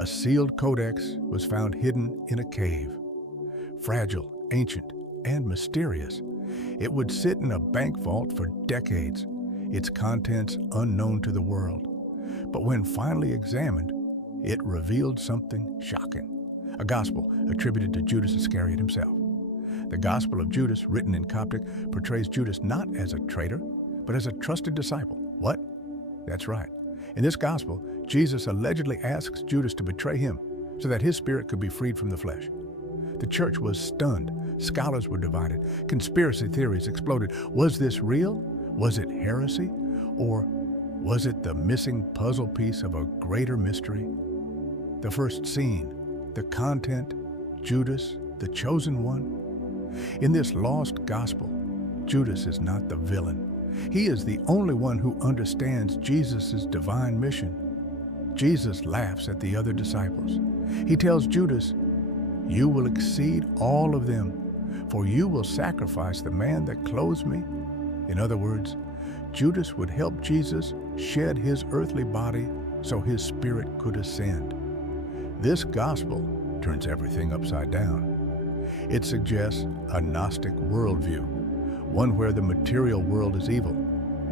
A sealed codex was found hidden in a cave. Fragile, ancient, and mysterious, it would sit in a bank vault for decades, its contents unknown to the world. But when finally examined, it revealed something shocking. A gospel attributed to Judas Iscariot himself. The Gospel of Judas, written in Coptic, portrays Judas not as a traitor, but as a trusted disciple. What? That's right. In this gospel, Jesus allegedly asks Judas to betray him so that his spirit could be freed from the flesh. The church was stunned. Scholars were divided. Conspiracy theories exploded. Was this real? Was it heresy? Or was it the missing puzzle piece of a greater mystery? The first scene, the content, Judas, the chosen one. In this lost gospel, Judas is not the villain. He is the only one who understands Jesus' divine mission. Jesus laughs at the other disciples. He tells Judas, "You will exceed all of them, for you will sacrifice the man that clothes me." In other words, Judas would help Jesus shed his earthly body so his spirit could ascend. This gospel turns everything upside down. It suggests a Gnostic worldview, one where the material world is evil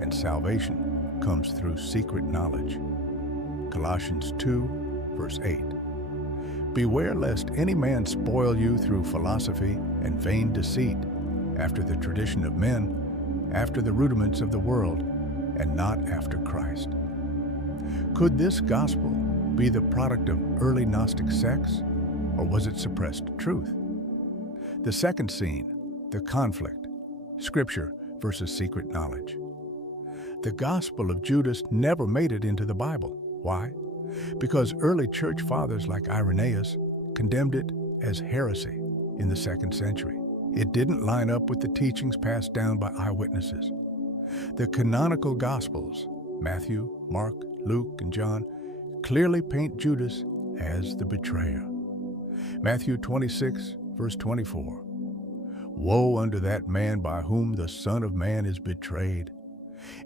and salvation comes through secret knowledge. Colossians 2, verse 8. Beware lest any man spoil you through philosophy and vain deceit, after the tradition of men, after the rudiments of the world, and not after Christ. Could this gospel be the product of early Gnostic sects, or was it suppressed truth? The second scene, the conflict, Scripture versus secret knowledge. The Gospel of Judas never made it into the Bible. Why? Because early church fathers like Irenaeus condemned it as heresy in the 2nd century. It didn't line up with the teachings passed down by eyewitnesses. The canonical Gospels, Matthew, Mark, Luke, and John, clearly paint Judas as the betrayer. Matthew 26, verse 24. Woe unto that man by whom the Son of Man is betrayed.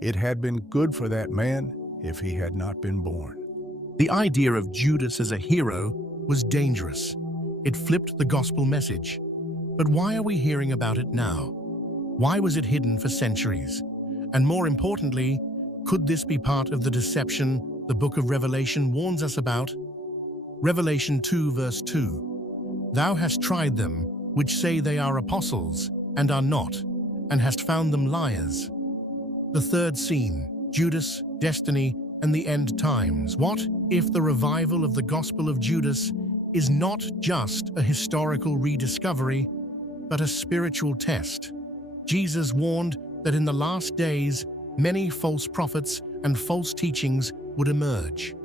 It had been good for that man if he had not been born. The idea of Judas as a hero was dangerous. It flipped the gospel message. But why are we hearing about it now? Why was it hidden for centuries? And more importantly, could this be part of the deception the book of Revelation warns us about? Revelation 2, verse 2. Thou hast tried them, which say they are apostles, and are not, and hast found them liars. The third scene, Judas, destiny, and the end times. What if the revival of the Gospel of Judas is not just a historical rediscovery, but a spiritual test? Jesus warned that in the last days, many false prophets and false teachings would emerge.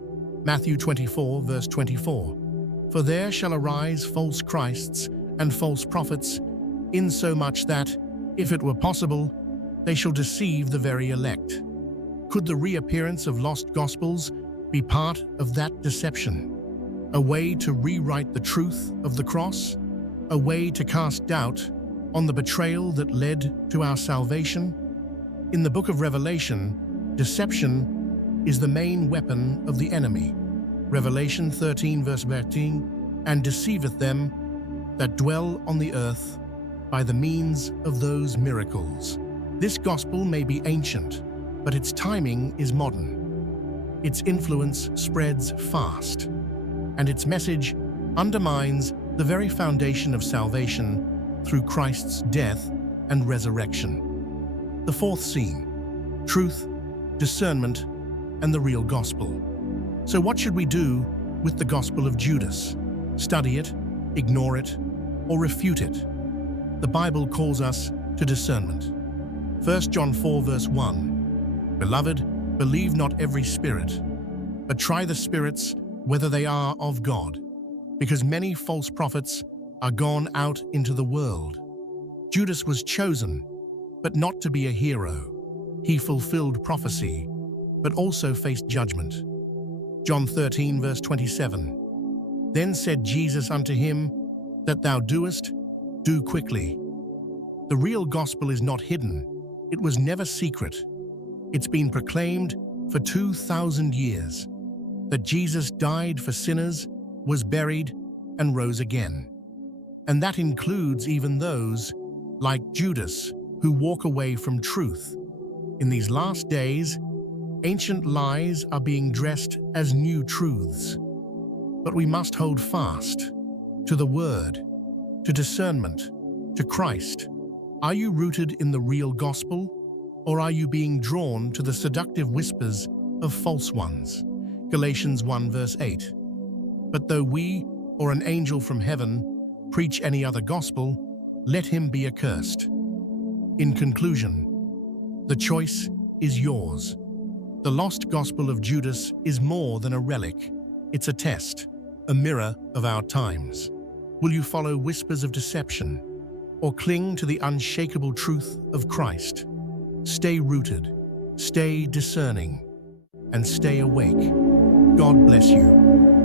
Matthew 24, verse 24. For there shall arise false Christs and false prophets, insomuch that, if it were possible, they shall deceive the very elect. Could the reappearance of lost gospels be part of that deception? A way to rewrite the truth of the cross? A way to cast doubt on the betrayal that led to our salvation? In the book of Revelation, deception is the main weapon of the enemy. Revelation 13, verse 13, and deceiveth them that dwell on the earth by the means of those miracles. This gospel may be ancient, but its timing is modern. Its influence spreads fast, and its message undermines the very foundation of salvation through Christ's death and resurrection. The fourth scene, truth, discernment, and the real gospel. So what should we do with the Gospel of Judas? Study it, ignore it, or refute it? The Bible calls us to discernment. 1 John 4, verse 1. Beloved, believe not every spirit, but try the spirits whether they are of God, because many false prophets are gone out into the world. Judas was chosen, but not to be a hero. He fulfilled prophecy, but also faced judgment. John 13, verse 27. Then said Jesus unto him, That thou doest, do quickly. The real gospel is not hidden. It was never secret. It's been proclaimed for 2,000 years that Jesus died for sinners was buried, and rose again. And that includes even those, like Judas, who walk away from truth. In these last days, ancient lies are being dressed as new truths. But we must hold fast to the Word, to discernment, to Christ. Are you rooted in the real gospel, or are you being drawn to the seductive whispers of false ones? Galatians 1 verse 8. But though we, or an angel from heaven, preach any other gospel, let him be accursed. In conclusion, the choice is yours. The lost Gospel of Judas is more than a relic. It's a test, a mirror of our times. Will you follow whispers of deception, or cling to the unshakable truth of Christ? Stay rooted, stay discerning, and stay awake. God bless you.